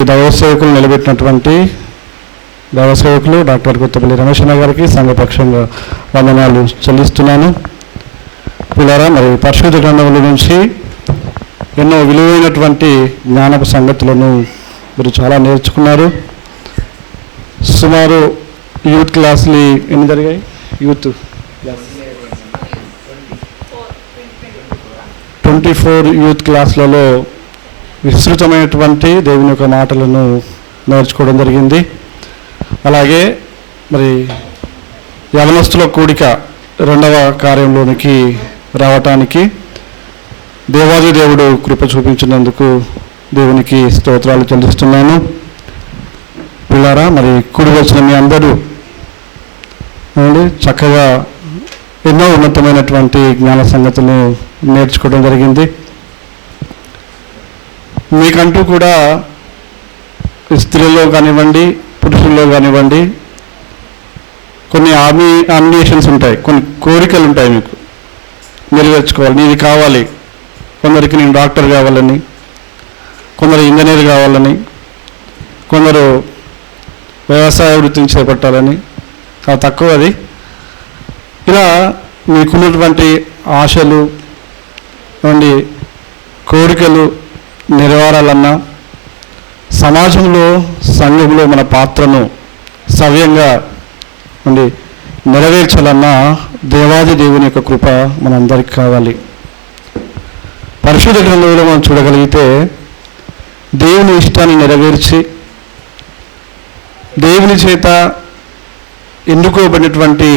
దైవ సేవకులు నిలబెట్టినటువంటి దైవ సేవకులు డాక్టర్ కొత్తపల్లి రమేష్ గారికి సంఘపక్షంగా వందనాలు చెల్లిస్తున్నాను. పిల్లరా, మరి పరిశుద్ధ గ్రంథముల నుంచి ఎన్నో విలువైనటువంటి జ్ఞానపు సంగతులను మీరు చాలా నేర్చుకున్నారు. సుమారు యూత్ క్లాసులు ఎన్ని జరిగాయి? యూత్ 24 యూత్ క్లాసులలో విస్తృతమైనటువంటి దేవుని యొక్క మాటలను నేర్చుకోవడం జరిగింది. అలాగే మరి యవనస్తుల కూడిక 2వ కార్యంలోనికి రావటానికి దేవాది దేవుడు కృప చూపించినందుకు దేవునికి స్తోత్రాలు చెల్లిస్తున్నాను. పిల్లారా, మరి కూడి వచ్చిన మీ అందరూ చక్కగా ఎన్నో ఉన్నతమైనటువంటి జ్ఞాన సంగతులు నేర్చుకోవడం జరిగింది. మీకంటూ కూడా స్త్రీలో కానివ్వండి, పురుషుల్లో కానివ్వండి కొన్ని ఆంబిషన్స్ ఉంటాయి, కొన్ని కోరికలు ఉంటాయి. మీకు నెరవేర్చుకోవాలి, నీది కావాలి. కొందరికి నేను డాక్టర్ కావాలని, కొందరు ఇంజనీర్ కావాలని, కొందరు వ్యవసాయ వృత్తిని చేపట్టాలని. చాలా తక్కువ అది. ఇలా మీకున్నటువంటి ఆశలు నుండి కోరికలు నెరవేరాలన్నా, సమాజంలో సంఘంలో మన పాత్రను సవ్యంగా ఉండి నెరవేర్చాలన్నా దేవాది దేవుని యొక్క కృప మనందరికీ కావాలి. పరిశుద్ధ గ్రంథంలో మనం చూడగలిగితే దేవుని ఇష్టాన్ని నెరవేర్చి దేవుని చేత ఎన్నుకోబడినటువంటి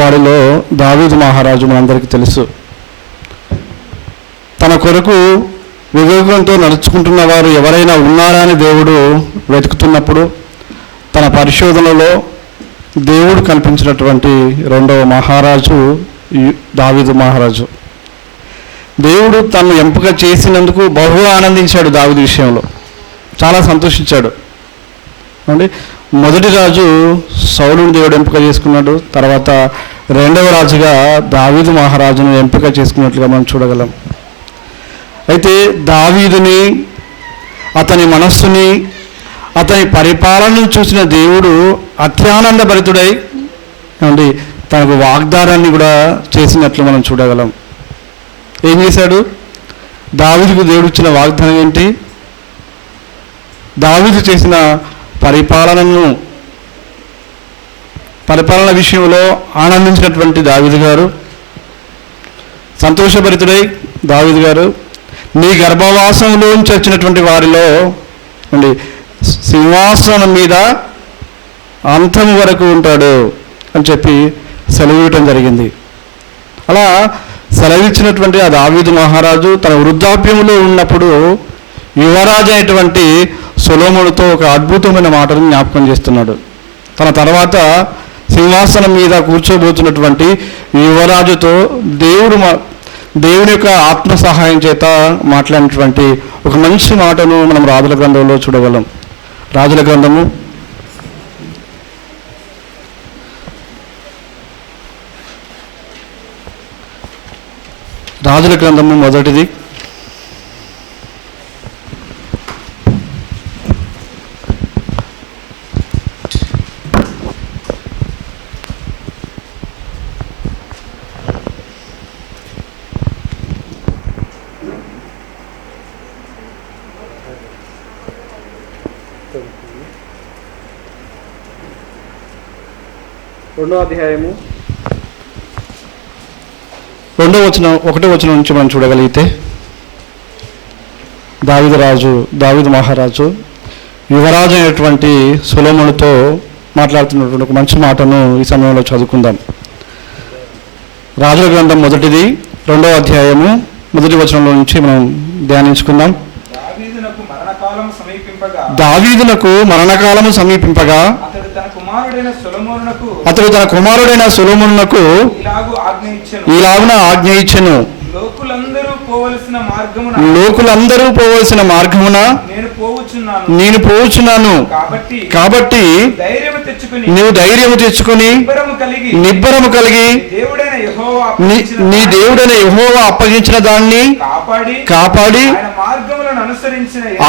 వారిలో దావీదు మహారాజు మనందరికీ తెలుసు. తన కొరకు వివేకంతో నడుచుకుంటున్న వారు ఎవరైనా ఉన్నారా అని దేవుడు వెతుకుతున్నప్పుడు తన పరిశోధనలో దేవుడు కల్పించినటువంటి 2వ మహారాజు దావీదు మహారాజు. దేవుడు తను ఎంపిక చేసినందుకు బహుగా ఆనందించాడు. దావీదు విషయంలో చాలా సంతోషించాడు. అంటే మొదటి రాజు సౌలుని దేవుడు ఎంపిక చేసుకున్నాడు. తర్వాత 2వ రాజుగా దావీదు మహారాజును ఎంపిక చేసుకున్నట్లుగా మనం చూడగలం. అయితే దావీదుని, అతని మనస్సుని, అతని పరిపాలనను చూసిన దేవుడు అత్యానందభరితుడై అండి తనకు వాగ్దానాన్ని కూడా చేసినట్లు మనం చూడగలం. ఏం చేశాడు? దావీదుకు దేవుడు ఇచ్చిన వాగ్దానం ఏంటి? దావీదు చేసిన పరిపాలన విషయంలో ఆనందించినటువంటి దావీదు గారు, సంతోషభరితుడై దావీదు గారు, నీ గర్భవాసంలోంచి వచ్చినటువంటి వారిలో అండి సింహాసనం మీద అంతం వరకు ఉంటాడు అని చెప్పి సెలవివ్వటం జరిగింది. అలా సెలవిచ్చినటువంటి ఆ దావీదు మహారాజు తన వృద్ధాప్యంలో ఉన్నప్పుడు యువరాజు అయినటువంటి సొలొమోనుతో ఒక అద్భుతమైన మాటను జ్ఞాపకం చేస్తున్నాడు. తన తర్వాత సింహాసనం మీద కూర్చోబోతున్నటువంటి యువరాజుతో దేవుని యొక్క ఆత్మ సహాయం చేత మాట్లాడినటువంటి ఒక మంచి మాటను మనం రాజుల గ్రంథంలో చూడగలం. రాజుల గ్రంథము మొదటిది 2వ అధ్యాయము 1వ వచనం నుంచి మనం చూడగలిగితే దావీదు మహారాజు యువరాజు అయినటువంటి సొలొమోనుతో మాట్లాడుతున్నటువంటి ఒక మంచి మాటను ఈ సమయంలో చదువుకుందాం. రాజుల గ్రంథం మొదటిది 2వ అధ్యాయము 1వ వచనంలో నుంచి మనం ధ్యానించుకుందాం. దావీదునకు మరణకాలము సమీపింపగా అతడు తన కుమారుడైన సొలొమోనునకు ఇలాగున ఆజ్ఞ ఇచ్చెను, లోకులందరూ పోవలసిన మార్గమున పోవుచున్నాను కాబట్టి నీవు ధైర్యము తెచ్చుకొని నిబ్బరము కలిగి నీ దేవుడైన యెహోవా అప్పగించిన దాన్ని కాపాడి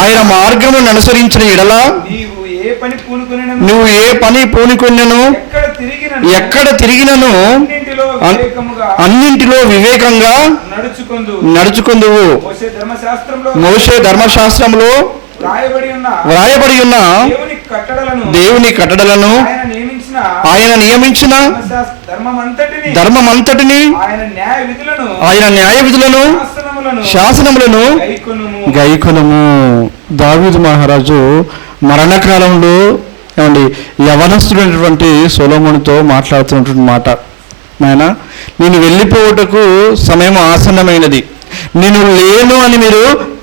ఆయన మార్గములను అనుసరించిన ఎడల నువ్వు ఏ పని పూనుకొనెను ఎక్కడ తిరిగినను అన్నింటిలో వివేకంగా నడుచుకుందువు. మోషే ధర్మశాస్త్రంలో వ్రాయబడి ఉన్న దేవుని కట్టడలను ఆయన నియమించిన ధర్మమంతటిని ఆయన న్యాయ విధులను శాసనములను గైకొనుము. దావీదు మహారాజు మరణకాలంలో ఏమండి యవనస్తుడైనటువంటి సొలొమోనుతో మాట్లాడుతున్నటువంటి మాట, నాయన నేను వెళ్ళిపోవుటకు సమయం ఆసన్నమైనది, నేను లేను అని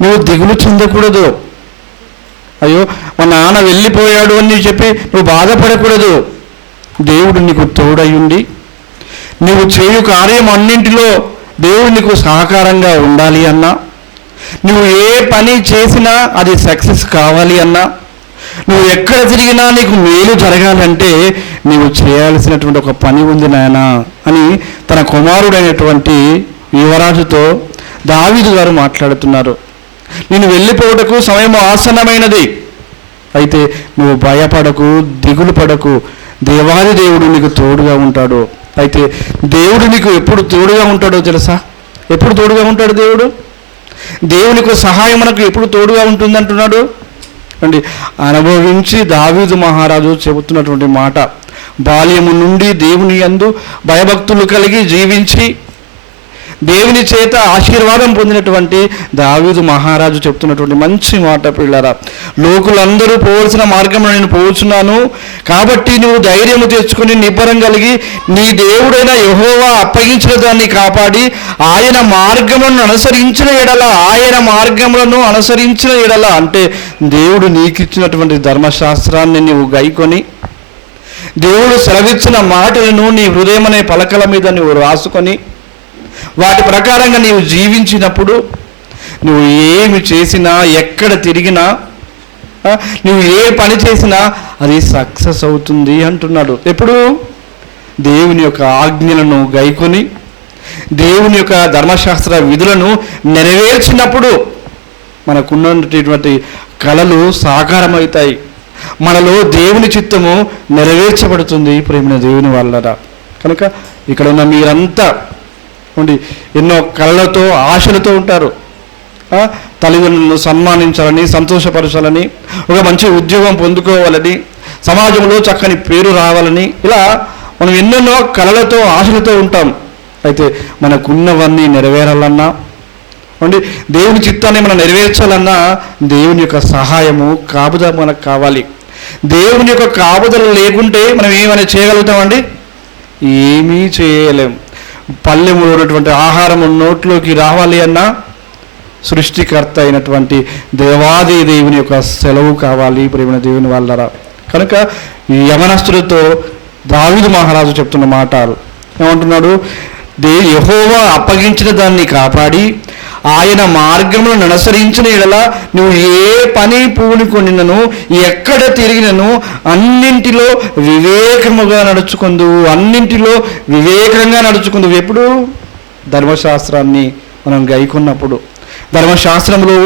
నువ్వు దిగులు చెందకూడదు. అయ్యో మా నాన్న వెళ్ళిపోయాడు అని చెప్పి నువ్వు బాధపడకూడదు. దేవుడు నీకు తోడయుండి నువ్వు చేయు కార్యం అన్నింటిలో దేవుడు నీకు సహకారంగా ఉండాలి అన్నా, నువ్వు ఏ పని చేసినా అది సక్సెస్ కావాలి అన్నా, నువ్వు ఎక్కడ తిరిగినా నీకు మేలు జరగాలంటే నీవు చేయాల్సినటువంటి ఒక పని ఉంది నాయనా అని తన కుమారుడైనటువంటి యువరాజుతో దావీదు గారు మాట్లాడుతున్నారు. నేను వెళ్ళిపోవటకు సమయం ఆసన్నమైనది, అయితే నువ్వు భయపడకు, దిగులు పడకు, దేవాది దేవుడు నీకు తోడుగా ఉంటాడు. అయితే దేవుడు నీకు ఎప్పుడు తోడుగా ఉంటాడో తెలుసా? ఎప్పుడు తోడుగా ఉంటాడు దేవుడు? దేవునికి సహాయం మనకు ఎప్పుడు తోడుగా ఉంటుందంటున్నాడు అండి. అనుభవించి దావీదు మహారాజు చెబుతున్నటువంటి మాట, బాల్యము నుండి దేవుని యందు భయభక్తులు కలిగి జీవించి దేవుని చేత ఆశీర్వాదం పొందినటువంటి దావీదు మహారాజు చెప్తున్నటువంటి మంచి మాట, పిల్లరా, లోకులందరూ పోవలసిన మార్గంలో నేను పోవచ్చున్నాను, కాబట్టి నువ్వు ధైర్యము తెచ్చుకొని నిబ్బరం కలిగి నీ దేవుడైన యెహోవా అప్పగించిన దాన్ని కాపాడి ఆయన మార్గములను అనుసరించిన ఎడల అంటే దేవుడు నీకు ఇచ్చినటువంటి ధర్మశాస్త్రాన్ని నీవు గైకొని దేవుడు సెలవిచ్చిన మాటలను నీ హృదయం అనే పలకల మీద నువ్వు రాసుకొని వాటి ప్రకారంగా నీవు జీవించినప్పుడు నువ్వు ఏమి చేసినా, ఎక్కడ తిరిగినా, నువ్వు ఏ పని చేసినా అది సక్సెస్ అవుతుంది అంటున్నాడు. ఎప్పుడు? దేవుని యొక్క ఆజ్ఞలను గైకొని దేవుని యొక్క ధర్మశాస్త్ర విధులను నెరవేర్చినప్పుడు మనకున్నటువంటి కలలు సాకారమవుతాయి, మనలో దేవుని చిత్తము నెరవేర్చబడుతుంది. ప్రేమైన దేవుని వాళ్ళరా, కనుక ఇక్కడ ఉన్న మీరంతా ఎన్నో కళలతో ఆశలతో ఉంటారు. తల్లిదండ్రులను సన్మానించాలని, సంతోషపరచాలని, ఒక మంచి ఉద్యోగం పొందుకోవాలని, సమాజంలో చక్కని పేరు రావాలని, ఇలా మనం ఎన్నెన్నో కళలతో ఆశలతో ఉంటాం. అయితే మనకున్నవన్నీ నెరవేరాలన్నా దేవుని చిత్తాన్ని మనం నెరవేర్చాలన్నా దేవుని యొక్క సహాయము, కాపుదల మనకు కావాలి. దేవుని యొక్క కాపుదల లేకుంటే మనం ఏమైనా చేయగలుగుతామండి? ఏమీ చేయలేం. పల్లెములో ఉన్నటువంటి ఆహారము నోట్లోకి రావాలి అన్నా సృష్టికర్త అయినటువంటి దేవాది దేవుని యొక్క సెలవు కావాలి. ప్రేమ దేవుని వాళ్ళరా, కనుక యవనస్తులతో దావీదు మహారాజు చెప్తున్న మాటలు ఏమంటున్నాడు? యెహోవా అప్పగించిన దాన్ని కాపాడి ఆయన మార్గములను అనుసరించిన ఎడల నువ్వు ఏ పని పూనుకొనినను, ఎక్కడ తిరిగినను అన్నింటిలో వివేకముగా నడుచుకుందువు, అన్నింటిలో వివేకంగా నడుచుకుందువు. ఎప్పుడు? ధర్మశాస్త్రాన్ని మనం గైకొన్నప్పుడు, ధర్మశాస్త్రంలో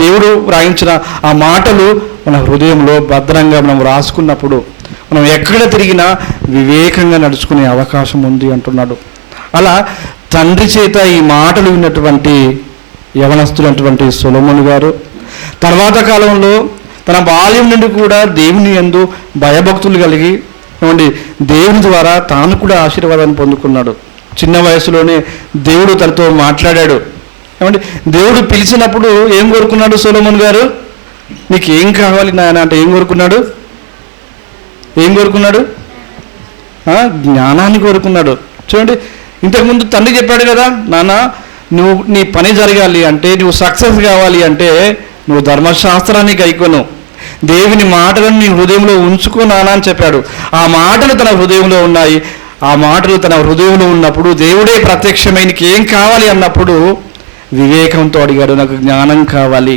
దేవుడు వ్రాయించిన ఆ మాటలు మన హృదయంలో భద్రంగా మనం రాసుకున్నప్పుడు మనం ఎక్కడ తిరిగినా వివేకంగా నడుచుకునే అవకాశం ఉంది అంటున్నాడు. అలా తండ్రి చేత ఈ మాటలు విన్నటువంటి యవనస్తులైనటువంటి సొలొమోను గారు తర్వాత కాలంలో తన బాల్యం నుండి కూడా దేవుని యందు భయభక్తులు కలిగి దేవుని ద్వారా తాను కూడా ఆశీర్వాదాన్ని పొందుకున్నాడు. చిన్న వయసులోనే దేవుడు తనతో మాట్లాడాడు. దేవుడు పిలిచినప్పుడు ఏం కోరుకున్నాడు సొలొమోను గారు? నీకు ఏం కావాలి నాయన అంటే ఏం కోరుకున్నాడు? జ్ఞానాన్ని కోరుకున్నాడు. చూడండి, ఇంతకుముందు తండ్రి చెప్పాడు కదా, నాన్న నువ్వు నీ పని జరగాలి అంటే, నువ్వు సక్సెస్ కావాలి అంటే నువ్వు ధర్మశాస్త్రాన్ని గైకొను, దేవుని మాటలను నీ హృదయంలో ఉంచుకో నాన్న అని చెప్పాడు. ఆ మాటలు తన హృదయంలో ఉన్నాయి. ఆ మాటలు తన హృదయంలో ఉన్నప్పుడు దేవుడే ప్రత్యక్షమై నీకు ఏం కావాలి అన్నప్పుడు వివేకంతో అడిగాడు, నాకు జ్ఞానం కావాలి,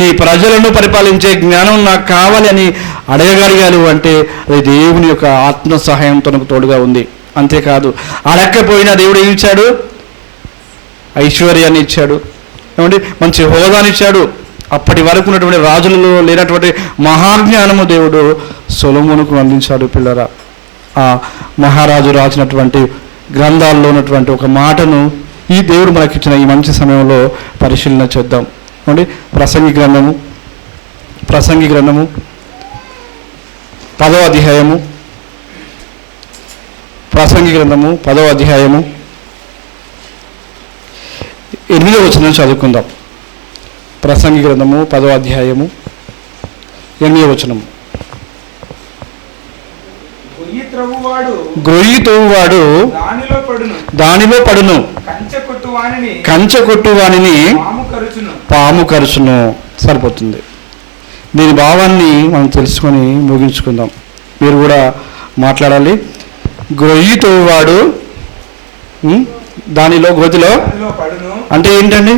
నీ ప్రజలను పరిపాలించే జ్ఞానం నాకు కావాలి అని అడగగలిగాను అంటే అది దేవుని యొక్క ఆత్మ సహాయంతో నాకు తోడుగా ఉంది. అంతేకాదు అడగకపోయినా దేవుడు ఏమి ఇచ్చాడు? ఐశ్వర్యాన్ని ఇచ్చాడు, ఏమండి మంచి హోదాని ఇచ్చాడు. అప్పటి వరకు ఉన్నటువంటి రాజులలో లేనటువంటి మహాజ్ఞానము దేవుడు సొలొమోనుకు అందించాడు. పిల్లరా, ఆ మహారాజు రాసినటువంటి గ్రంథాల్లో ఉన్నటువంటి ఒక మాటను ఈ దేవుడు మనకిచ్చిన ఈ మంచి సమయంలో పరిశీలన చేద్దాం. ఏమండి ప్రసంగి గ్రంథము 10వ అధ్యాయము, ప్రసంగి గ్రంథము 10వ అధ్యాయము 8వ వచనం చదువుకుందాం. ప్రసంగి గ్రంథము 10వ అధ్యాయము 8వ వచనము. గ్రొయ్యి త్రవ్వువాడు దానిలో పడును, కంచె కొట్టువానిని పాము కరుచును. సరిపోతుంది. దీని భావాన్ని మనం తెలుసుకొని ముగించుకుందాం. మీరు కూడా మాట్లాడాలి. గ్రొయ్యి త్రవ్వువాడు దానిలో గోతిలో అంటే ఏంటండి?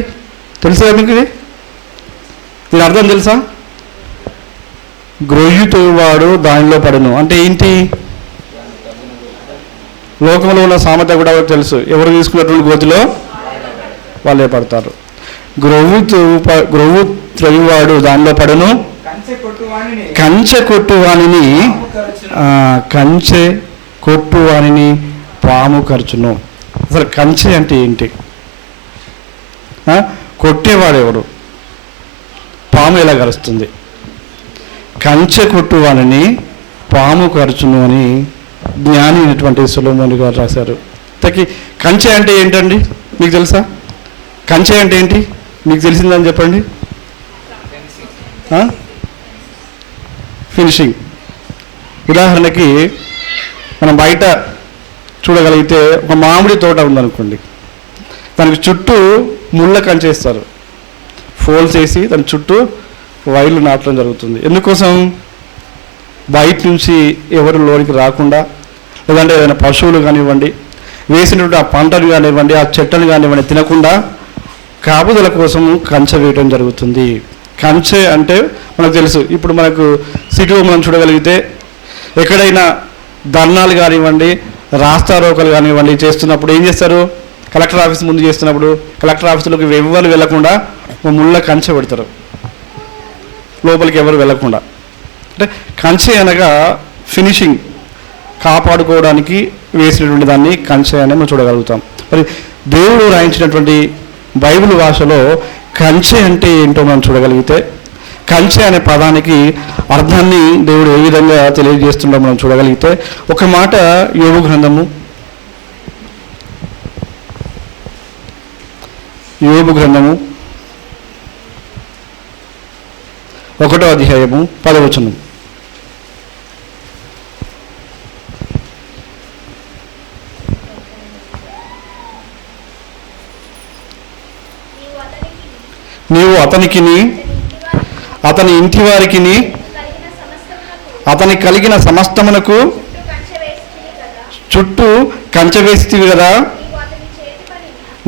తెలుసా మీకు? దీని అర్థం తెలుసా? గ్రొయ్యి త్రవ్వువాడు దానిలో పడును అంటే ఏంటి? లోకంలో ఉన్న సామెత కూడా తెలుసు. ఎవరు తీసుకున్నటువంటి గోతిలో వాళ్ళే పడతారు. గ్రొవ్వు త్రవ్వువాడు దానిలో పడును, కంచె కొట్టువానిని పాము కరుచును. అసలు కంచె అంటే ఏంటి? కొట్టేవాడు ఎవడు? పాము ఎలా కరుస్తుంది? కంచె కొట్టువానిని పాము కరుచును అని జ్ఞాని అయినటువంటి సొలొమోను గారు రాశారు. కంచె అంటే ఏంటండి? మీకు తెలుసా? కంచె అంటే ఏంటి? మీకు తెలిసిందని చెప్పండి. ఫినిషింగ్. ఉదాహరణకి మనం బయట చూడగలిగితే ఒక మామిడి తోట ఉందనుకోండి, దానికి చుట్టూ ముళ్ళ కంచేస్తారు, ఫోల్స్ వేసి దాని చుట్టూ వైర్లు నాటడం జరుగుతుంది. ఎందుకోసం? బయట నుంచి ఎవరు లోనికి రాకుండా, లేదంటే ఏదైనా పశువులు కానివ్వండి, వేసినటువంటి ఆ పంటలు కానివ్వండి, ఆ చెట్లను కానివ్వండి తినకుండా కాపుదల కోసం కంచె వేయడం జరుగుతుంది. కంచె అంటే మనకు తెలుసు. ఇప్పుడు మనకు సిటీలో మనం చూడగలిగితే ఎక్కడైనా ధర్నాలు కానివ్వండి, రాస్తారోకలు కానివ్వండి చేస్తున్నప్పుడు ఏం చేస్తారు? కలెక్టర్ ఆఫీస్ ముందు చేస్తున్నప్పుడు కలెక్టర్ ఆఫీసులోకి ఎవరు వెళ్లకుండా ముళ్ళ కంచె పెడతారు, లోపలికి ఎవరు వెళ్లకుండా. అంటే కంచె అనగా ఫినిషింగ్, కాపాడుకోవడానికి వేసినటువంటి దాన్ని కంచె అని మనం చూడగలుగుతాం. మరి దేవుడు రాయించినటువంటి బైబిల్ భాషలో కంచె అంటే ఏంటో మనం చూడగలిగితే, కంచె అనే పదానికి అర్థాన్ని దేవుడు ఏ విధంగా తెలియజేస్తుండో మనం చూడగలిగితే, ఒక మాట యోబు గ్రంథము 1వ అధ్యాయము 10వ వచనం. నీవు అతనికిని అతని ఇంటి వారికిని అతని కలిగిన సమస్తమునకు చుట్టూ కంచె వేసితివి కదా.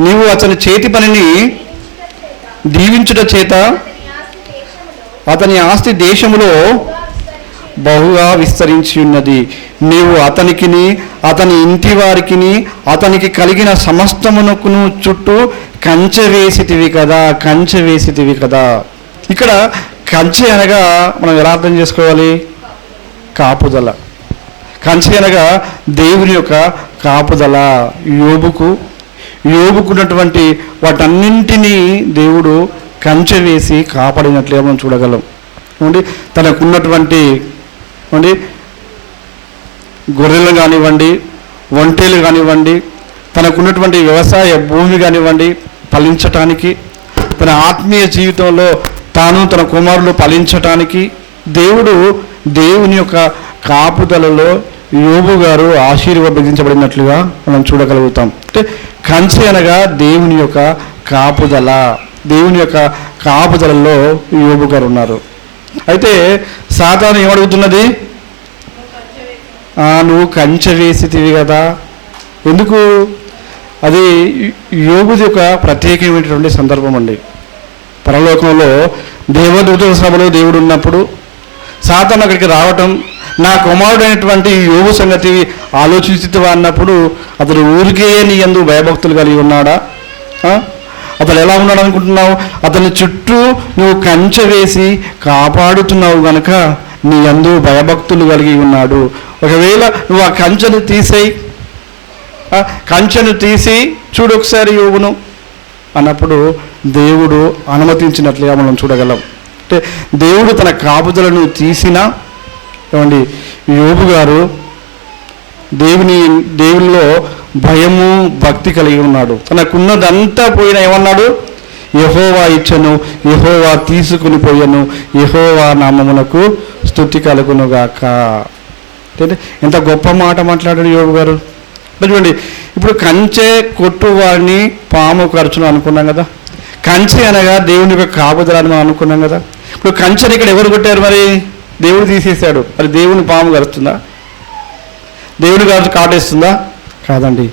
నీవు అతని చేతి పనిని దీవించుట చేత అతని ఆస్తి దేశములో బహుగా విస్తరించి ఉన్నది. నీవు అతనికిని అతని ఇంటి వారికిని అతనికి కలిగిన సమస్తమునకును చుట్టూ కంచె వేసితివి కదా. ఇక్కడ కంచె అనగా మనం ఎలా అర్థం చేసుకోవాలి? కాపుదల. కంచె అనగా దేవుని యొక్క కాపుదల. యోబుకున్నటువంటి వాటన్నింటినీ దేవుడు కంచె వేసి కాపాడినట్లుగా మనం చూడగలం. తనకున్నటువంటి గొర్రెలు కానివ్వండి, ఒంటేలు కానివ్వండి, తనకున్నటువంటి వ్యవసాయ భూమి కానివ్వండి ఫలించటానికి, తన ఆత్మీయ జీవితంలో తాను తన కుమారులు ఫలించటానికి దేవుని యొక్క కాపుదలలో యోబు గారు ఆశీర్వదించబడినట్లుగా మనం చూడగలుగుతాం. అంటే కంచె అనగా దేవుని యొక్క కాపుదల. దేవుని యొక్క కాపుదలలో యోబు గారు ఉన్నారు. అయితే సాతాను ఏమడుగుతున్నది? నువ్వు కంచె వేసితివి కదా. ఎందుకు? అది యోబు యొక్క ప్రత్యేకమైనటువంటి సందర్భం అండి. పరలోకంలో దేవదూతల సభలో దేవుడు ఉన్నప్పుడు సాతాను అక్కడికి రావటం, నా కుమారుడైనటువంటి యోబు సంగతి ఆలోచించుతావా అన్నప్పుడు అతడు ఊరికే నీ యందు భయభక్తులు కలిగి ఉన్నాడా? అతడు ఎలా ఉన్నాడు అనుకుంటున్నావు? అతని చుట్టూ నువ్వు కంచె వేసి కాపాడుతున్నావు గనక నీ యందు భయభక్తులు కలిగి ఉన్నాడు. ఒకవేళ నువ్వు ఆ కంచెను తీసేయి, కంచెను తీసి చూడు ఒకసారి యోబును అన్నప్పుడు దేవుడు అనుమతించినట్లుగా మనం చూడగలం. అంటే దేవుడు తన కాపుదలను తీసినా ఏమండి యోబు గారు దేవునిలో భయము భక్తి కలిగి ఉన్నాడు. తనకున్నదంతా పోయినా ఏమన్నాడు? యెహోవా ఇచ్చెను, యెహోవా తీసుకుని పోయెను, యెహోవా నామమునకు స్తుతి కలుగునుగాక. ఎంత గొప్ప మాట మాట్లాడాడు యోబు గారు. చూడండి, ఇప్పుడు కంచె కొట్టువాడిని పాము ఖర్చును అనుకున్నాం కదా. కంచె అనగా దేవుని యొక్క కాపుదలని మనం అనుకున్నాం కదా. ఇప్పుడు కంచెని ఇక్కడ ఎవరు కొట్టారు? మరి దేవుడు తీసేశాడు. మరి దేవుని పాము కరుస్తుందా? దేవుని గారు కాటేస్తుందా? కాదండి.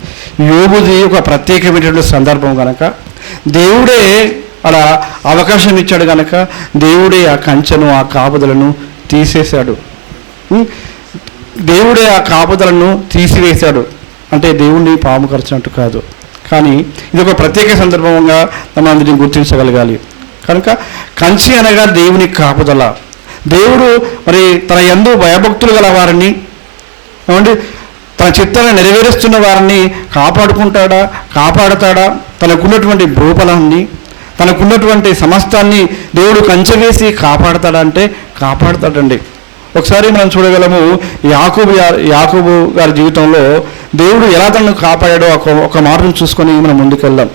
యోబుది ఒక ప్రత్యేకమైనటువంటి సందర్భం కనుక దేవుడే అలా అవకాశం ఇచ్చాడు కనుక దేవుడే ఆ కంచెను ఆ కాపుదలను తీసేశాడు. దేవుడే ఆ కాపుదలను తీసివేశాడు. అంటే దేవుణ్ణి పాము ఖర్చినట్టు కాదు, కానీ ఇది ఒక ప్రత్యేక సందర్భంగా మనం దీన్ని గుర్తించగలగాలి. కనుక కంచె అనగా దేవుని కాపుదల. దేవుడు మరి తన యందు భయభక్తులు గల వారిని ఏమండి తన చిత్తాన్ని నెరవేరుస్తున్న వారిని కాపాడుతాడా? తనకున్నటువంటి భూఫలాన్ని, తనకున్నటువంటి సమస్తాన్ని దేవుడు కంచె వేసి కాపాడతాడా అంటే కాపాడతాడండి. ఒకసారి మనం చూడగలము యాకోబు గారి జీవితంలో దేవుడు ఎలా తనను కాపాడాడో ఒక మాటను చూసుకొని మనం ముందుకు వెళ్దాం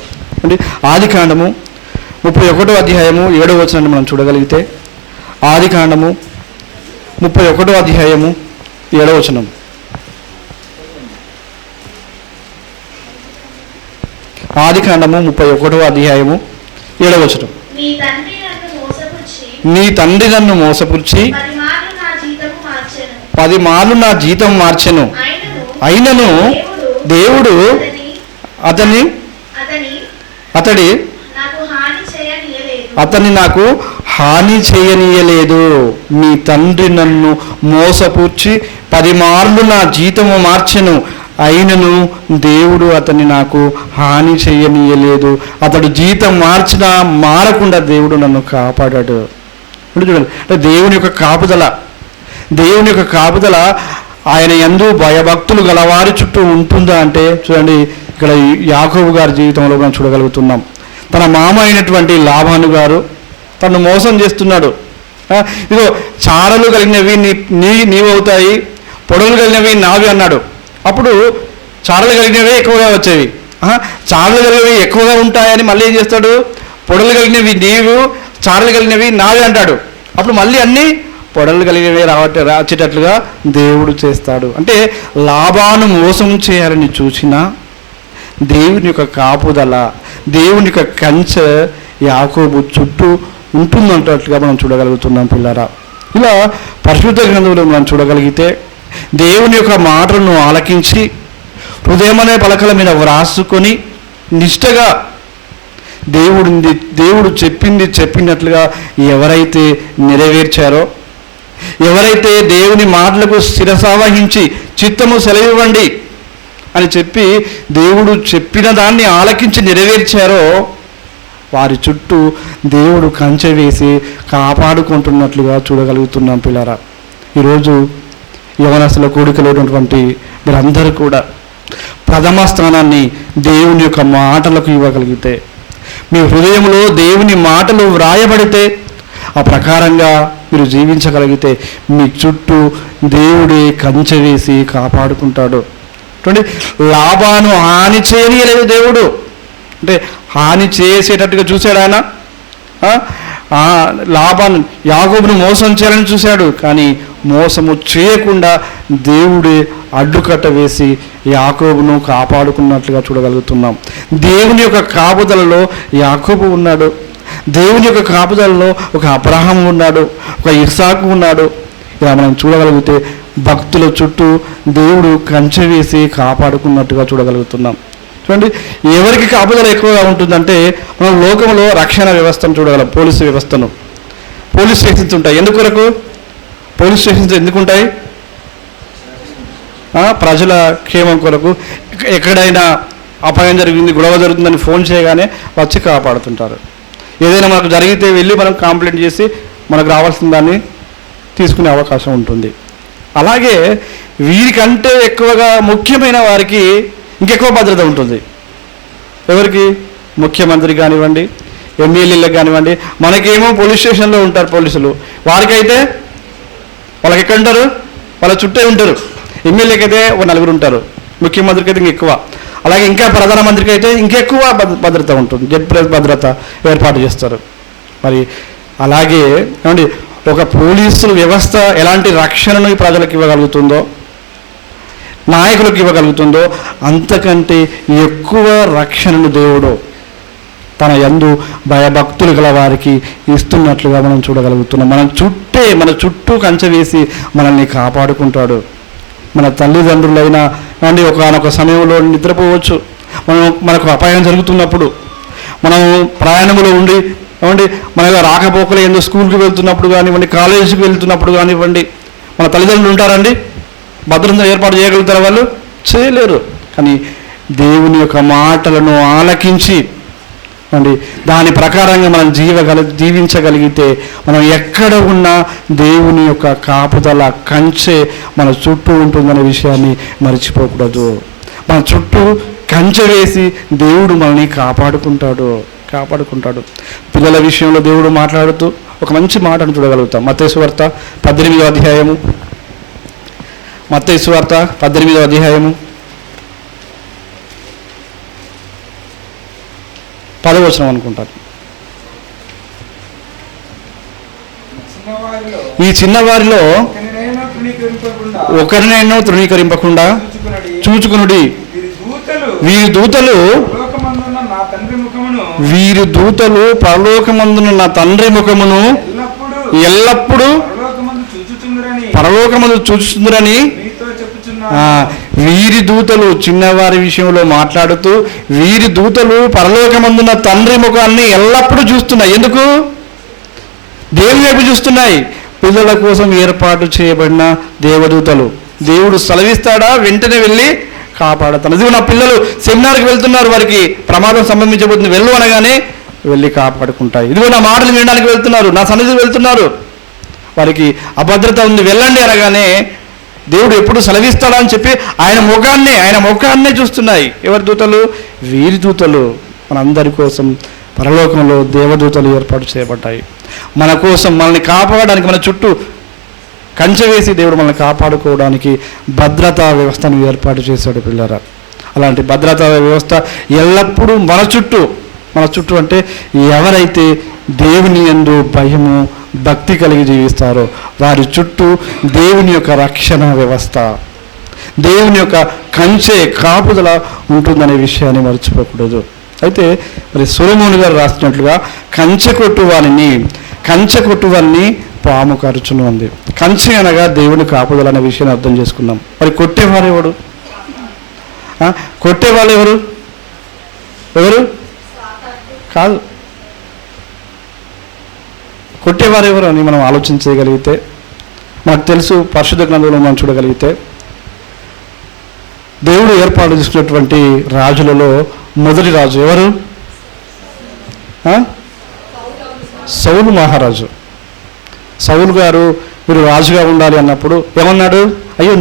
అండి. ఆదికాండము 31వ అధ్యాయము 7వ వచనాన్ని మనం చూడగలిగితే, ఆదికాండము 31వ అధ్యాయము 7వ వచనం. ఆదికాండము 31వ అధ్యాయము 7వ వచనం. నీ తండ్రి నన్ను మోసపుచ్చి 10 మార్లు నా జీతం మార్చెను, అయినను దేవుడు అతని నాకు హాని చేయనీయలేదు. నీ తండ్రి నన్ను మోసపుచ్చి 10 మార్లు నా జీతము మార్చెను, అయినను దేవుడు అతన్ని నాకు హాని చేయనీయలేదు. అతడు జీతం మార్చినా మారకుండా దేవుడు నన్ను కాపాడాడు. చూడండి, అంటే దేవుని యొక్క కాపుదల ఆయన యందు భయభక్తులు గలవారి చుట్టూ ఉంటుందా అంటే చూడండి, ఇక్కడ యాకోబు గారి జీవితంలో మనం చూడగలుగుతున్నాం. తన మామ అయినటువంటి లాబాను గారు తను మోసం చేస్తున్నాడు. ఇదిగో చారలు కలిగినవి నీవవుతాయి, పొడవులు కలిగినవి నావి అన్నాడు. అప్పుడు చారలు కలిగినవి ఎక్కువగా వచ్చేవి. చారలు కలిగినవి ఎక్కువగా ఉంటాయని మళ్ళీ ఏం చేస్తాడు? పొడవులు కలిగినవి నీవు, చారలు కలిగినవి నావి అంటాడు. అప్పుడు మళ్ళీ అన్నీ పొడలు కలిగినవి వచ్చేటట్లుగా దేవుడు చేస్తాడు. అంటే లాబాను మోసం చేయాలని చూసినా దేవుని యొక్క కాపుదల, దేవుని యొక్క కంచె యాకోబు చుట్టూ ఉంటుందంటట్లుగా మనం చూడగలుగుతున్నాం పిల్లరా. ఇలా పరిశుద్ధ గ్రంథంలో మనం చూడగలిగితే దేవుని యొక్క మాటలను ఆలకించి హృదయమనే పలకల మీద వ్రాసుకొని నిష్టగా దేవుడు చెప్పినట్లుగా ఎవరైతే నెరవేర్చారో, ఎవరైతే దేవుని మాటలకు శిరసావహించి చిత్తము సెలవివ్వండి అని చెప్పి దేవుడు చెప్పిన దాన్ని ఆలకించి నెరవేర్చారో వారి చుట్టూ దేవుడు కంచె వేసి కాపాడుకుంటున్నట్లుగా చూడగలుగుతున్నాం పిల్లరా. ఈరోజు యవనస్తుల కూడికలో ఉన్నటువంటి మీరందరూ కూడా ప్రథమ స్థానాన్ని దేవుని యొక్క మాటలకు ఇవ్వగలిగితే, మీ హృదయంలో దేవుని మాటలు వ్రాయబడితే ఆ ప్రకారంగా మీరు జీవించగలిగితే మీ చుట్టూ దేవుడే కంచె వేసి కాపాడుకుంటాడు. చూడండి, లాబాను హాని చేయనీయలేదు దేవుడు. అంటే హాని చేసేటట్టుగా చూశాడు ఆయన. లాబాను యాకోబును మోసం చేయాలని చూశాడు, కానీ మోసము చేయకుండా దేవుడే అడ్డుకట్ట వేసి యాకోబును కాపాడుకున్నట్లుగా చూడగలుగుతున్నాం. దేవుని యొక్క కాపుదలలో యాకోబు ఉన్నాడు, దేవుని యొక్క కాపుదలలో ఒక అబ్రహాము ఉన్నాడు, ఒక ఇస్సాకు ఉన్నాడు. ఇలా మనం చూడగలిగితే భక్తుల చుట్టూ దేవుడు కంచె వేసి కాపాడుకున్నట్టుగా చూడగలుగుతున్నాం. చూడండి, ఎవరికి కాపుదల ఎక్కువగా ఉంటుందంటే మనం లోకంలో రక్షణ వ్యవస్థను చూడగలం. పోలీసు వ్యవస్థను, పోలీస్ స్టేషన్స్ ఉంటాయి. ఎందుకొరకు పోలీస్ స్టేషన్స్ ఎందుకుంటాయి? ప్రజల క్షేమం కొరకు. ఎక్కడైనా అపాయం జరిగింది, గొడవ జరుగుతుందని ఫోన్ చేయగానే వచ్చి కాపాడుతుంటారు. ఏదైనా మనకు జరిగితే వెళ్ళి మనం కంప్లైంట్ చేసి మనకు రావాల్సిన దాన్ని తీసుకునే అవకాశం ఉంటుంది. అలాగే వీరికంటే ఎక్కువగా ముఖ్యమైన వారికి ఇంకెక్కువ భద్రత ఉంటుంది. ఎవరికి? ముఖ్యమంత్రి కానివ్వండి, ఎమ్మెల్యేలకు కానివ్వండి. మనకేమో పోలీస్ స్టేషన్లో ఉంటారు పోలీసులు, వారికైతే వాళ్ళకి ఎక్కడ ఉంటారు? వాళ్ళ చుట్టే ఉంటారు. ఎమ్మెల్యేకి అయితే ఒక 4 ఉంటారు, ముఖ్యమంత్రికి అయితే ఇంకెక్కువ. అలాగే ఇంకా ప్రధానమంత్రికి అయితే ఇంకెక్కువ భద్రత ఉంటుంది, జెడ్+ భద్రత ఏర్పాటు చేస్తారు. మరి అలాగే ఏమండి, ఒక పోలీసు వ్యవస్థ ఎలాంటి రక్షణను ప్రజలకు ఇవ్వగలుగుతుందో, నాయకులకు ఇవ్వగలుగుతుందో, అంతకంటే ఎక్కువ రక్షణను దేవుడు తన యందు భయభక్తులు గల వారికి ఇస్తున్నట్లుగా మనం చూడగలుగుతున్నాం. మన చుట్టూ కంచె వేసి మనల్ని కాపాడుకుంటాడు. మన తల్లిదండ్రులైనా అండి ఒకనొక సమయంలో నిద్రపోవచ్చు. మనకు అపాయం జరుగుతున్నప్పుడు, మనం ప్రయాణంలో ఉండి ఏమండి మన రాకపోకలు ఏందో స్కూల్కి వెళ్తున్నప్పుడు కానివ్వండి, కాలేజీకి వెళ్తున్నప్పుడు కానివ్వండి, మన తల్లిదండ్రులు ఉంటారండి, భద్రత ఏర్పాటు చేయగలుగుతారు? వాళ్ళు చేయలేరు. కానీ దేవుని యొక్క మాటలను ఆలకించి అండి దాని ప్రకారంగా మనం జీవించగలిగితే మనం ఎక్కడ ఉన్నా దేవుని యొక్క కాపుదల కంచె మన చుట్టూ ఉంటుందనే విషయాన్ని మర్చిపోకూడదు. మన చుట్టూ కంచె వేసి దేవుడు మనల్ని కాపాడుకుంటాడు. పిల్లల విషయంలో దేవుడు మాట్లాడుతూ ఒక మంచి మాటను చూడగలుగుతాం. మత్తయి సువార్త 18వ అధ్యాయము, మత్తయి సువార్త 18వ అధ్యాయము 10వ వచనం అనుకుంటారు. ఈ చిన్నవారిలో ఒకరినైనా తృణీకరింపకుండా చూచుకునుడి. వీరి దూతలు పరలోకమందున నా తండ్రి ముఖమును ఎల్లప్పుడూ పరలోకమందు చూచుచుందురని. వీరి దూతలు చిన్నవారి విషయంలో మాట్లాడుతూ, వీరి దూతలు పరలోకమందున తండ్రి ముఖాన్ని ఎల్లప్పుడూ చూస్తున్నాయి. ఎందుకు? దేవుని వైపు చూస్తున్నాయి. పిల్లల కోసం ఏర్పాటు చేయబడిన దేవదూతలు. దేవుడు సెలవిస్తాడా, వెంటనే వెళ్ళి కాపాడుతాను. ఇదిగో నా పిల్లలు సెమినార్కి వెళ్తున్నారు, వారికి ప్రమాదం సంభవించబోతుంది, వెళ్ళు అనగానే వెళ్ళి కాపాడుకుంటాయి. ఇదిగో నా మాటలు వినడానికి వెళ్తున్నారు, నా సన్నిధికి వెళ్తున్నారు, వారికి అభద్రత ఉంది, వెళ్ళండి అనగానే దేవుడు ఎప్పుడు సెలవిస్తాడా అని చెప్పి ఆయన ముఖాన్నే చూస్తున్నాయి. ఎవరి దూతలు? వీరి దూతలు. మనందరి కోసం పరలోకంలో దేవదూతలు ఏర్పాటు చేయబడ్డాయి. మన కోసం, మనల్ని కాపాడడానికి, మన చుట్టూ కంచె వేసి దేవుడు మనల్ని కాపాడుకోవడానికి భద్రతా వ్యవస్థను ఏర్పాటు చేశాడు పిల్లరా. అలాంటి భద్రతా వ్యవస్థ ఎల్లప్పుడూ మన చుట్టూ అంటే ఎవరైతే దేవుని యందు భయము భక్తి కలిగి జీవిస్తారో వారి చుట్టూ దేవుని యొక్క రక్షణ వ్యవస్థ, దేవుని యొక్క కంచె కాపుదల ఉంటుందనే విషయాన్ని మర్చిపోకూడదు. అయితే మరి సొలొమోను గారు రాసినట్లుగా కంచె కొట్టువారిని పాము కరుచును అంది. కంచె అనగా దేవుని కాపుదల అనే విషయాన్ని అర్థం చేసుకున్నాం. మరి కొట్టేవారు ఎవరు? కొట్టేవాళ్ళు ఎవరు కాదు. కొట్టేవారు ఎవరు అని మనం ఆలోచించగలిగితే మనకు తెలుసు. పరిశుద్ధ గ్రంథంలో మనం చూడగలిగితే దేవుడు ఏర్పాటు చేసుకున్నటువంటి రాజులలో మొదటి రాజు ఎవరు? సౌలు మహారాజు. సౌలు గారు మీరు రాజుగా ఉండాలి అన్నప్పుడు ఏమన్నాడు? అయ్యో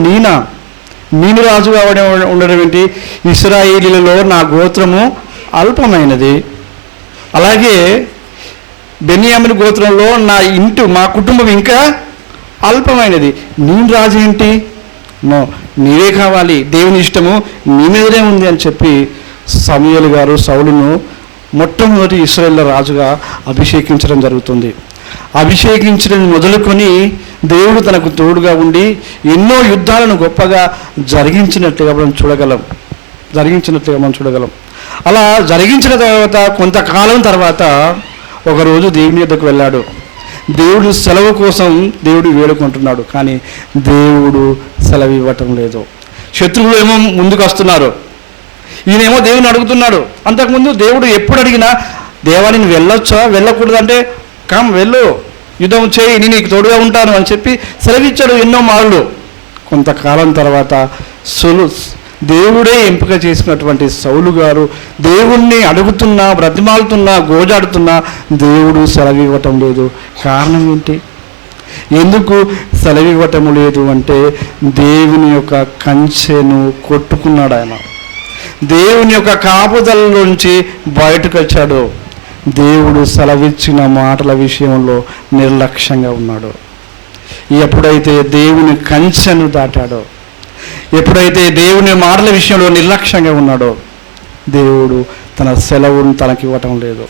నేను రాజుగా ఉండడం ఏంటి? ఇశ్రాయేలీలలో నా గోత్రము అల్పమైనది, అలాగే బెన్యామీను గోత్రంలో మా కుటుంబం ఇంకా అల్పమైనది, నేను రాజు ఏంటి? నో, నీవే కావాలి, దేవుని ఇష్టము నీ మీదనే ఉంది అని చెప్పి సమూయేలు గారు సౌలును మొట్టమొదటి ఇశ్రాయేలు రాజుగా అభిషేకించడం జరుగుతుంది. అభిషేకించడం మొదలుకొని దేవుడు తనకు తోడుగా ఉండి ఎన్నో యుద్ధాలను గొప్పగా జరిగించినట్లుగా మనం చూడగలం. అలా జరిగించిన తర్వాత కొంతకాలం తర్వాత ఒకరోజు దేవుని యొద్దకు వెళ్ళాడు. దేవుడు సెలవు కోసం దేవుడు వేడుకుంటున్నాడు, కానీ దేవుడు సెలవు ఇవ్వటం లేదు. శత్రువులు ఏమో ముందుకు వస్తున్నారు. ఈయనేమో దేవుని అడుగుతున్నాడు. అంతకుముందు దేవుడు ఎప్పుడు అడిగినా, దేవా నేను వెళ్ళొచ్చా, వెళ్ళకూడదు అంటే, కమ్ వెళ్ళు, యుద్ధం చేయి, నేను నీకు తోడుగా ఉంటాను అని చెప్పి సెలవిచ్చాడు ఎన్నో మార్లు. కొంతకాలం తర్వాత దేవుడే ఎంపిక చేసినటువంటి సౌలు గారు దేవుణ్ణి అడుగుతున్నా, బ్రతిమాలుతున్నా, గోజాడుతున్నా దేవుడు సెలవివ్వటం లేదు. కారణం ఏంటి? ఎందుకు సెలవివ్వటం లేదు అంటే, దేవుని యొక్క కంచెను కొట్టుకున్నాడు ఆయన. దేవుని యొక్క కాపుదలలోంచి బయటకు వచ్చాడు. దేవుడు సెలవిచ్చిన మాటల విషయంలో నిర్లక్ష్యంగా ఉన్నాడు. ఎప్పుడైతే దేవుని కంచెను దాటాడో, ఎప్పుడైతే దేవుని మాటల విషయంలో నిర్లక్ష్యంగా ఉన్నాడో, దేవుడు తన సెలవును తనకి ఇవ్వటం లేదు.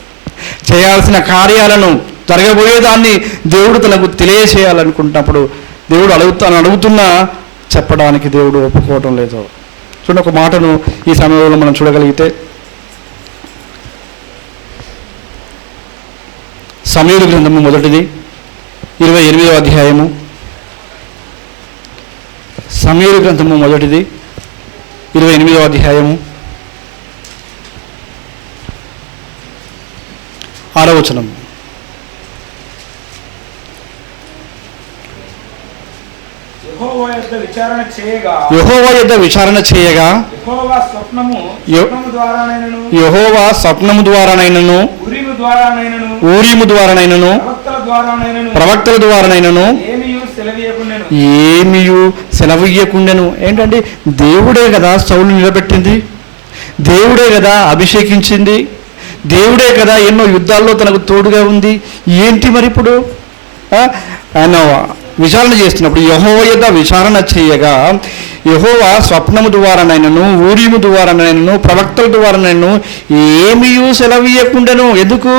చేయాల్సిన కార్యాలను, జరగబోయేదాన్ని దేవుడు తనకు తెలియచేయాలనుకుంటున్నప్పుడు దేవుడు అడుగుతున్నా చెప్పడానికి దేవుడు ఒప్పుకోవటం లేదు. చూడండి, ఒక మాటను ఈ సమయంలో మనం చూడగలిగితే, సమూయేలు గ్రంథము మొదటిది 28వ అధ్యాయము. సమూయేలు గ్రంథము మొదటిది 28వ అధ్యాయము 6వ వచనం. యెహోవా యొద్ద విచారణ చేయగా యెహోవా స్వప్నము ద్వారానైనను ఊరీము ద్వారానైనను ప్రవక్తల ద్వారానైనను ఏమియు సెలవియ్యకుండెను. ఏంటంటే దేవుడే కదా సౌలు నిలబెట్టింది, దేవుడే కదా అభిషేకించింది, దేవుడే కదా ఎన్నో యుద్ధాల్లో తనకు తోడుగా ఉంది. ఏంటి మరి ఇప్పుడు ఆయన విచారణ చేస్తున్నప్పుడు యెహోవా యొద్ద విచారణ చేయగా యెహోవా స్వప్నము ద్వారానైనను ఊరీము ద్వారానైనను ప్రవక్తల ద్వారానైనను ఏమియు సెలవియ్యకుండెను. ఎందుకు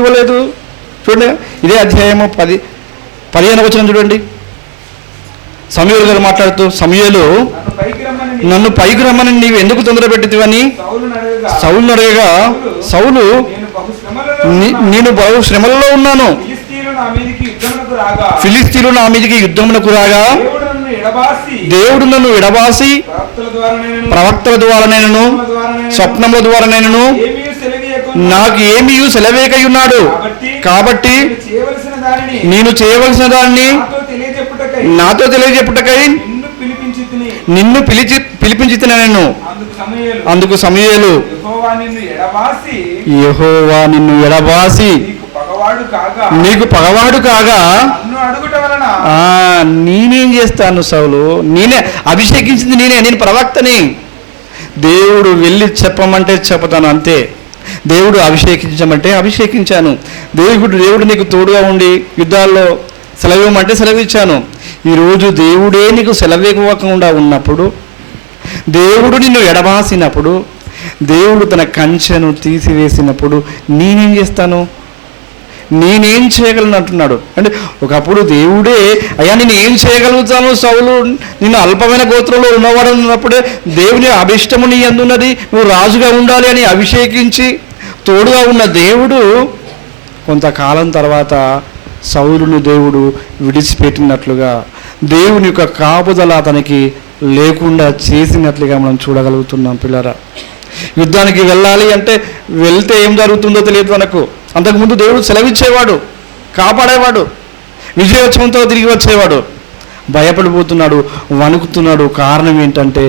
ఇవ్వలేదు? చూడండి, ఇదే అధ్యాయము 15వ వచనం చూడండి. సమూయేలు గారు మాట్లాడుతూ, సమూయేలు నన్ను పైకి రమ్మని నీవు ఎందుకు తొందర పెట్టితివని సౌలును అడగగా, సౌలు నేను బహు శ్రమలలో ఉన్నాను, ఫిలిస్తీయులు నా మీదికి యుద్ధమునకు రాగా దేవుడు నన్ను ఎడబాసి ప్రవక్తల ద్వారానైనను స్వప్నముల ద్వారానైనను నాకు ఏమీ సెలవేకయున్నాడు. కాబట్టి నేను చేయవలసిన దానిని నాతో తెలియజెప్పుటకై నిన్ను పిలిపించితిని నేను. అందుకు సమూయేలు, యెహోవా నిన్ను ఎడబాసి నీకు పగవాడు కాగా నేనేం చేస్తాను సౌలు? నేనే అభిషేకించింది, నేను ప్రవక్తని. దేవుడు వెళ్ళి చెప్పమంటే చెప్తాను అంతే. దేవుడు అభిషేకించమంటే అభిషేకించాను. దేవుడు నీకు తోడుగా ఉండి యుద్ధాల్లో సెలవివ్వమంటే సెలవిచ్చాను. ఈరోజు దేవుడే నీకు సెలవివ్వకుండా ఉన్నప్పుడు, దేవుడు నిన్ను ఎడబాసినప్పుడు, దేవుడు తన కంచెను తీసివేసినప్పుడు నేనేం చేస్తాను? నేనేం చేయగలను అంటున్నాడు. అంటే ఒకప్పుడు దేవుడే అయ్యా నేను ఏం చేయగలుగుతాను, సౌలు నిన్ను అల్పమైన గోత్రంలో ఉన్నవాడు ఉన్నప్పుడే దేవుని అభిష్టము నీ అందున్నది, నువ్వు రాజుగా ఉండాలి అని అభిషేకించి తోడుగా ఉన్న దేవుడు కొంతకాలం తర్వాత సౌలును దేవుడు విడిచిపెట్టినట్లుగా, దేవుని యొక్క కాపుదల అతనికి లేకుండా చేసినట్లుగా మనం చూడగలుగుతున్నాం. పిల్లరా, యుద్ధానికి వెళ్ళాలి అంటే వెళ్తే ఏం జరుగుతుందో తెలియదు మనకు. అంతకుముందు దేవుడు సెలవిచ్చేవాడు, కాపాడేవాడు, విజయోత్సవంతో తిరిగి వచ్చేవాడు. భయపడిపోతున్నాడు, వణుకుతున్నాడు. కారణం ఏంటంటే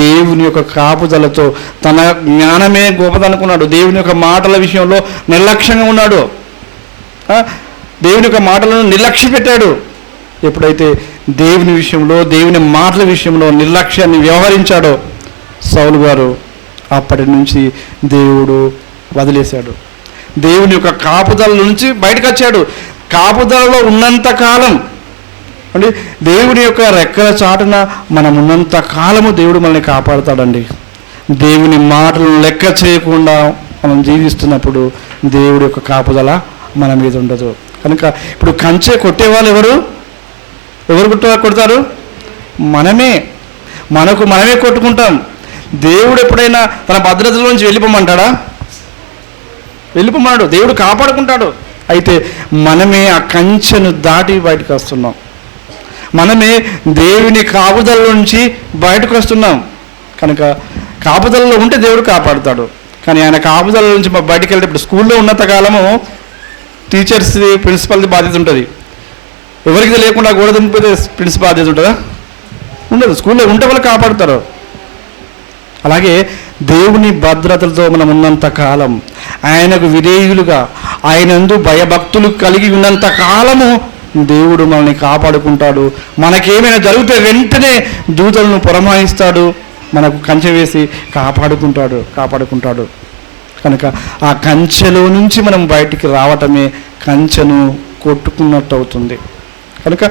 దేవుని యొక్క కాపుదలతో తన జ్ఞానమే గొప్పదనుకున్నాడు. దేవుని యొక్క మాటల విషయంలో నిర్లక్ష్యంగా ఉన్నాడు. దేవుని యొక్క మాటలను నిర్లక్ష్య పెట్టాడు. ఎప్పుడైతే దేవుని విషయంలో, దేవుని మాటల విషయంలో నిర్లక్ష్యాన్ని వ్యవహరించాడో సౌలు గారు, అప్పటి నుంచి దేవుడు వదిలేశాడు. దేవుని యొక్క కాపుదల నుంచి బయటకు వచ్చాడు. కాపుదలలో ఉన్నంత కాలం అంటే దేవుని యొక్క రెక్కల చాటున మనం ఉన్నంత కాలము దేవుడు మనల్ని కాపాడుతాడండి. దేవుని మాటలను లెక్క చేయకుండా మనం జీవిస్తున్నప్పుడు దేవుడి యొక్క కాపుదల మన మీద ఉండదు. కనుక ఇప్పుడు కంచె కొట్టేవాళ్ళు ఎవరు కొడతారు? మనమే కొట్టుకుంటాం. దేవుడు ఎప్పుడైనా తన భద్రతలోంచి వెళ్ళిపోమంటాడా? వెళ్ళిపోమన్నాడు. దేవుడు కాపాడుకుంటాడు. అయితే మనమే ఆ కంచెను దాటి బయటకు వస్తున్నాం. మనమే దేవుని కాపుదల నుంచి బయటకు వస్తున్నాం. కనుక కాపుదలలో ఉంటే దేవుడు కాపాడుతాడు. కానీ ఆయన కాపుదల నుంచి బయటికి వెళ్తే, ఇప్పుడు స్కూల్లో ఉన్నంత కాలము టీచర్స్ది, ప్రిన్సిపల్ది బాధ్యత ఉంటుంది. ఎవరికి లేకుండా గోడ దింపితే ప్రిన్సిపల్ బాధ్యత ఉంటుందా? ఉండదు. స్కూల్లో ఉంటే వాళ్ళు కాపాడుతారు. అలాగే దేవుని భద్రతలతో మనం ఉన్నంత కాలం, ఆయనకు విధేయులుగా, ఆయనందు భయభక్తులు కలిగి ఉన్నంత కాలము దేవుడు మనల్ని కాపాడుకుంటాడు. మనకేమైనా జరిగితే వెంటనే దూతలను పురమాయిస్తాడు, మనకు కంచె వేసి కాపాడుకుంటాడు. కనుక ఆ కంచెలో నుంచి మనం బయటికి రావటమే కంచెను కొట్టుకున్నట్టు అవుతుంది. కనుక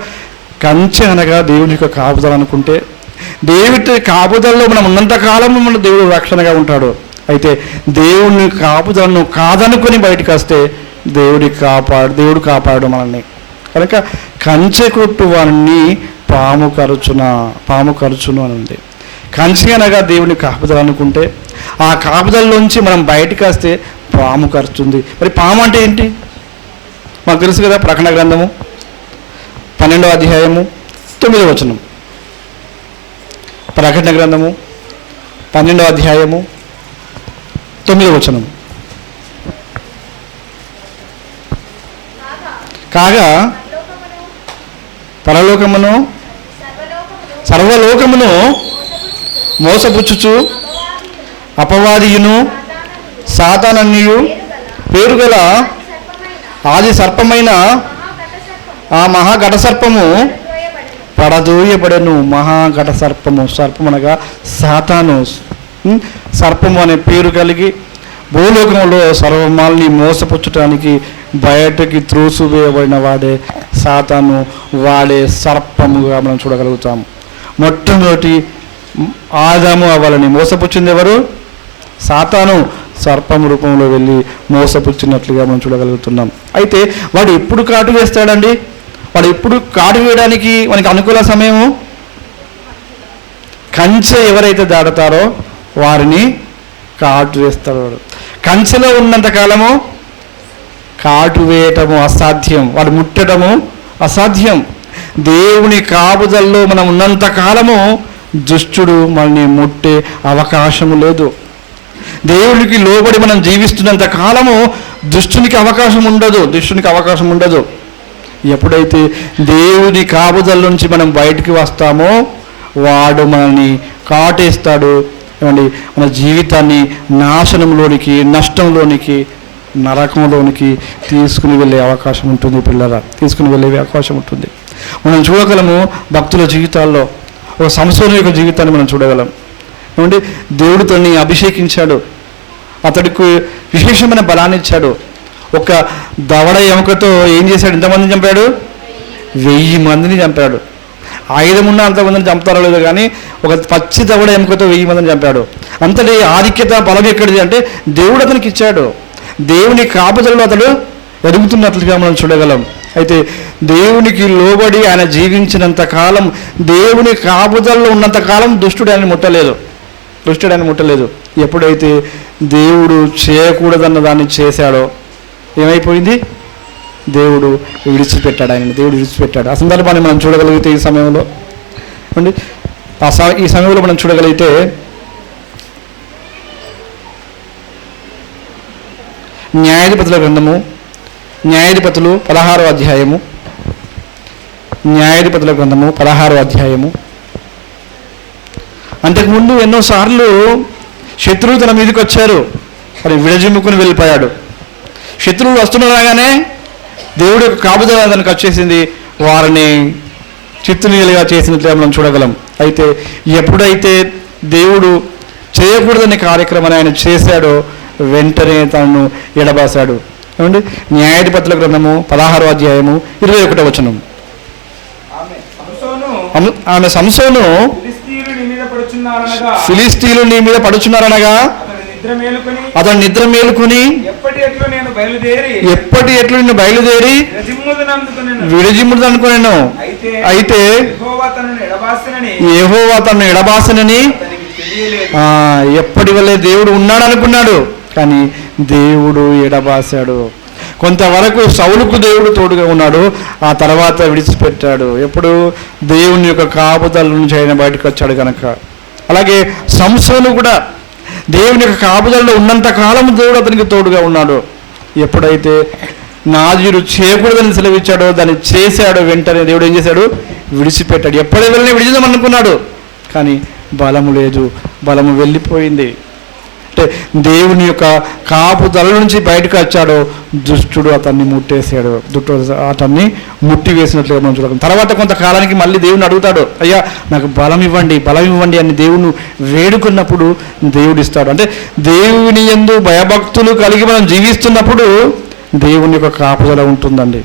కంచె అనగా దేవుని యొక్క కాపుదల అనుకుంటే, దేవుడి కాపుదలలో మనం ఉన్నంతకాలం మన దేవుడు రక్షణగా ఉంటాడు. అయితే దేవుని కాపుదలను కాదనుకొని బయటకు వస్తే దేవుడు కాపాడు మనల్ని. కనుక కంచె కొట్టు వారిని పాము ఖర్చును అని ఉంది. కంచె అనగా దేవుని కాపుదల అనుకుంటే, ఆ కాపుదలలోంచి మనం బయటకు వస్తే పాము ఖర్చుంది. మరి పాము అంటే ఏంటి? మాకు తెలుసు కదా, ప్రకటన గ్రంథము 12వ అధ్యాయము 9వ వచనం. ప్రకటన గ్రంథము 12వ అధ్యాయము 9వ వచనం. కాగా పరలోకమును సర్వలోకమును మోసపుచ్చుచు అపవాదియును సాతానన్నియు పేరుగల ఆది సర్పమైన ఆ మహాఘట సర్పము పడదోయబడెను. మహాఘట సర్పము, సర్పమనగా సాతాను. సర్పము అనే పేరు కలిగి భూలోకంలో సర్వమాల్ని మోసపుచ్చటానికి బయటకి త్రోసివేయబడిన వాడే సాతాను, వాడే సర్పముగా మనం చూడగలుగుతాం. మొట్టమొదటి ఆదాము అవ్వాలని మోసపుచ్చింది ఎవరు? సాతాను. సర్పం రూపంలో వెళ్ళి మోసపుచ్చినట్లుగా మనం చూడగలుగుతున్నాం. అయితే వాడు ఎప్పుడు కాటు వేస్తాడండి? వాడు ఎప్పుడు కాటు వేయడానికి మనకి అనుకూల సమయము? కంచె ఎవరైతే దాడతారో వారిని కాటు వేస్తాడు వాడు. కంచెలో ఉన్నంత కాలము కాటు వేయటము అసాధ్యం, వాడు ముట్టడము అసాధ్యం. దేవుని కాపుదల్లో మనం ఉన్నంత కాలము దుష్టుడు మనల్ని ముట్టే అవకాశము లేదు. దేవునికి లోబడి మనం జీవిస్తున్నంత కాలము దుష్టునికి అవకాశం ఉండదు. ఎప్పుడైతే దేవుని కాపుదల నుంచి మనం బయటికి వస్తామో వాడు మనల్ని కాటేస్తాడు. ఏమండి, మన జీవితాన్ని నాశనంలోనికి, నష్టంలోనికి, నరకంలోనికి తీసుకుని వెళ్ళే అవకాశం ఉంటుంది. తీసుకుని వెళ్ళే అవకాశం ఉంటుంది. మనం చూడగలము భక్తుల జీవితాల్లో. ఒక సంసోను యొక్క జీవితాన్ని మనం చూడగలం. ఏమంటే దేవుడు తనని అభిషేకించాడు, అతడికి విశేషమైన బలాన్ని ఇచ్చాడు. ఒక దవడ ఎముకతో ఏం చేశాడు? ఎంతమందిని చంపాడు? 1000 మందిని చంపాడు. ఆయుధం ఉన్న అంతమందిని చంపుతారో లేదో కానీ ఒక పచ్చి దవడ ఎముకతో 1000 మందిని చంపాడు. అంతటి ఆధిక్యత, బలం ఎక్కడిది అంటే దేవుడు అతనికి ఇచ్చాడు. దేవుని కాపుదలలో అతడు ఎదుగుతున్నట్లుగా మనం చూడగలం. అయితే దేవునికి లోబడి ఆయన జీవించినంత కాలం, దేవుని కాపుదలలో ఉన్నంత కాలం దుష్టుడు ఆయన ముట్టలేదు. ఎప్పుడైతే దేవుడు చేయకూడదన్న దాన్ని చేశాడో ఏమైపోయింది? దేవుడు విడిచిపెట్టాడు. ఆ సందర్భాన్ని మనం చూడగలిగితే ఈ సమయంలో అండి, ఈ సమయంలో మనం చూడగలిగితే న్యాయాధిపతుల గ్రంథము, న్యాయాధిపతులు 16వ అధ్యాయము, న్యాయాధిపతుల గ్రంథము 16వ అధ్యాయము. అంతకుముందు ఎన్నోసార్లు శత్రువు తన మీదకి వచ్చారు, మరి విడజిమ్ముకుని వెళ్ళిపోయాడు. శత్రువులు వస్తున్నారాగానే దేవుడి యొక్క కాపుదల అతనికి వచ్చేసింది, వారిని చిత్తునీలుగా చేసినట్లుగా మనం చూడగలం. అయితే ఎప్పుడైతే దేవుడు చేయకూడదని కార్యక్రమాన్ని ఆయన చేశాడో వెంటనే తనను ఎడబాశాడు. ఏమండి, న్యాయాధిపతుల గ్రంథము 16వ అధ్యాయము 21వ వచనం. ఆమె సంసోను ఫిలిస్తీయులు నీ మీద పడుచున్నారనగా అతను నిద్ర మేలుకొని ఎప్పటి ఎట్లు నిన్ను బయలుదేరి విడిజిమ్ముడు అనుకున్నాను. అయితే యెహోవా తనను ఎడబాసనని, ఎప్పటి వల్లే దేవుడు ఉన్నాడు అనుకున్నాడు, కానీ దేవుడు ఎడబాశాడు. కొంతవరకు సౌలుకు దేవుడు తోడుగా ఉన్నాడు, ఆ తర్వాత విడిచిపెట్టాడు. ఎప్పుడు దేవుని యొక్క కాపుదల నుంచి ఆయన బయటకు వచ్చాడు కనుక. అలాగే సంసోను కూడా దేవుని యొక్క కాపుదలలో ఉన్నంత కాలం దేవుడు అతనికి తోడుగా ఉన్నాడు. ఎప్పుడైతే నాజీరు చేయకూడదని సెలవిచ్చాడో దాన్ని చేశాడో వెంటనే దేవుడు ఏం చేశాడు? విడిచిపెట్టాడు. ఎప్పుడైతే విడిచిద్దాం అనుకున్నాడు, కానీ బలము లేదు, బలము వెళ్ళిపోయింది. అంటే దేవుని యొక్క కాపుదల నుంచి బయటకు వచ్చాడో దుష్టుడు అతన్ని ముట్టేశాడు, దుష్టుడు అతన్ని ముట్టి వేసినట్లుగా మనం చూడగలం. తర్వాత కొంతకాలానికి మళ్ళీ దేవుని అడుగుతాడు, అయ్యా నాకు బలం ఇవ్వండి, బలం ఇవ్వండి అని దేవుని వేడుకున్నప్పుడు దేవుడు ఇస్తాడు. అంటే దేవుని యందు భయభక్తులు కలిగి మనం జీవిస్తున్నప్పుడు దేవుని యొక్క కాపుదల ఉంటుందండి.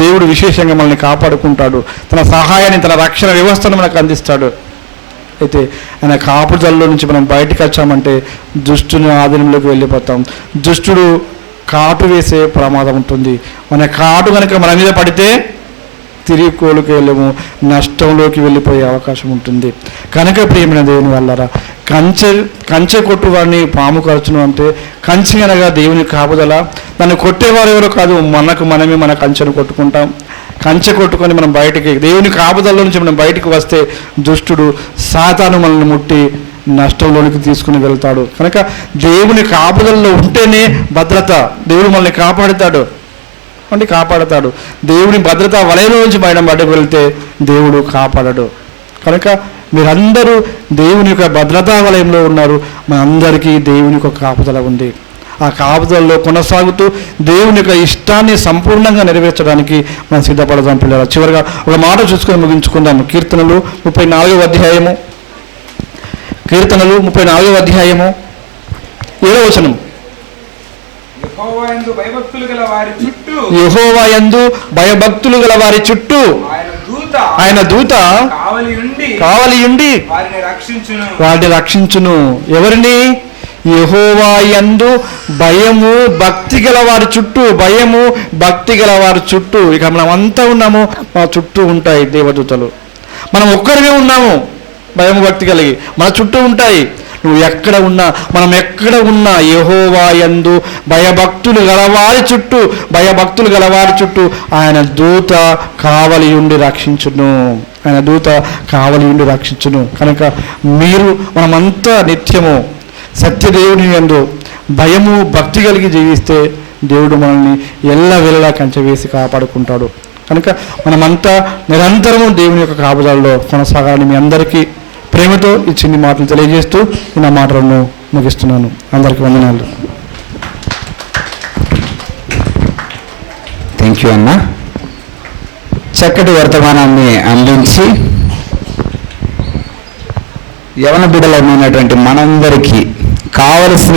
దేవుడు విశేషంగా మనల్ని కాపాడుకుంటాడు, తన సహాయాన్ని, తన రక్షణ వ్యవస్థను మనకు అందిస్తాడు. అయితే ఆయన కాపుదలలో నుంచి మనం బయటకు వచ్చామంటే దుష్టుని ఆధీనంలోకి వెళ్ళిపోతాం. దుష్టుడు కాటు వేసే ప్రమాదం ఉంటుంది. మన కాటు కనుక మన మీద పడితే తిరిగి కోలుకు వెళ్ళము, నష్టంలోకి వెళ్ళిపోయే అవకాశం ఉంటుంది. కనుక ప్రియమైన దేవుని వల్లరా, కంచె కొట్టువాడిని పాము ఖర్చును అంటే కంచె అనగా దేవుని కాపుదల. దాన్ని కొట్టేవారు ఎవరో కాదు, మనమే మన కంచెను కొట్టుకుంటాం. కంచె కొట్టుకొని మనం బయటికి, దేవుని కాపుదల నుంచి మనం బయటకు వస్తే దుష్టుడు సాతాను మనల్ని ముట్టి నష్టంలోనికి తీసుకుని వెళ్తాడు. కనుక దేవుని కాపుదలలో ఉంటేనే భద్రత. దేవుడు మనల్ని కాపాడుతాడు. దేవుని భద్రత వలయంలో నుంచి బయటకు వెళ్తే దేవుడు కాపాడడు. కనుక మీరందరూ దేవుని యొక్క భద్రతా వలయంలో ఉన్నారు. మనందరికీ దేవుని యొక్క కాపుదల ఉంది. ఆ కాపుదలలో కొనసాగుతూ దేవుని యొక్క ఇష్టాన్ని సంపూర్ణంగా నెరవేర్చడానికి మనం సిద్ధపడదాం పిల్లలు. చివరిగా ఒక మాట చూసుకొని ముగించుకుందాం. కీర్తనలు 34వ అధ్యాయము 7వ వచనం. యెహోవా యందు భయభక్తులు గల వారి చుట్టూ ఆయన దూత కావలియుండి వారిని రక్షించును. ఎవరిని? యెహోవా యందు భయము భక్తి గల వారి చుట్టూ. ఇక మనం అంతా ఉన్నాము, మా చుట్టూ ఉంటాయి దేవదూతలు. మనం ఒక్కరిమే ఉన్నాము భయము భక్తి కలిగి, మన చుట్టూ ఉంటాయి. నువ్వు ఎక్కడ ఉన్నా, మనం ఎక్కడ ఉన్నా యెహోవా యందు భయభక్తులు గలవారి చుట్టూ ఆయన దూత కావలియుండి రక్షించును. కనుక మనమంతా నిత్యము సత్యదేవుని యందు భయము భక్తి కలిగి జీవిస్తే దేవుడు మనల్ని ఎల్లవెల్లలా కంచె వేసి కాపాడుకుంటాడు. కనుక మనమంతా నిరంతరము దేవుని యొక్క కాపుదలలో కొనసాగాలని మీ అందరికీ ప్రేమతో ఈ చిన్ని మాటలు తెలియజేస్తూ నా మాటలను ముగిస్తున్నాను. అందరికీ వందనాలు. థ్యాంక్ యూ అన్న. చక్కటి వర్తమానాన్ని అందించి యవన బిడ్డలమైనటువంటి మనందరికీ కావలసిన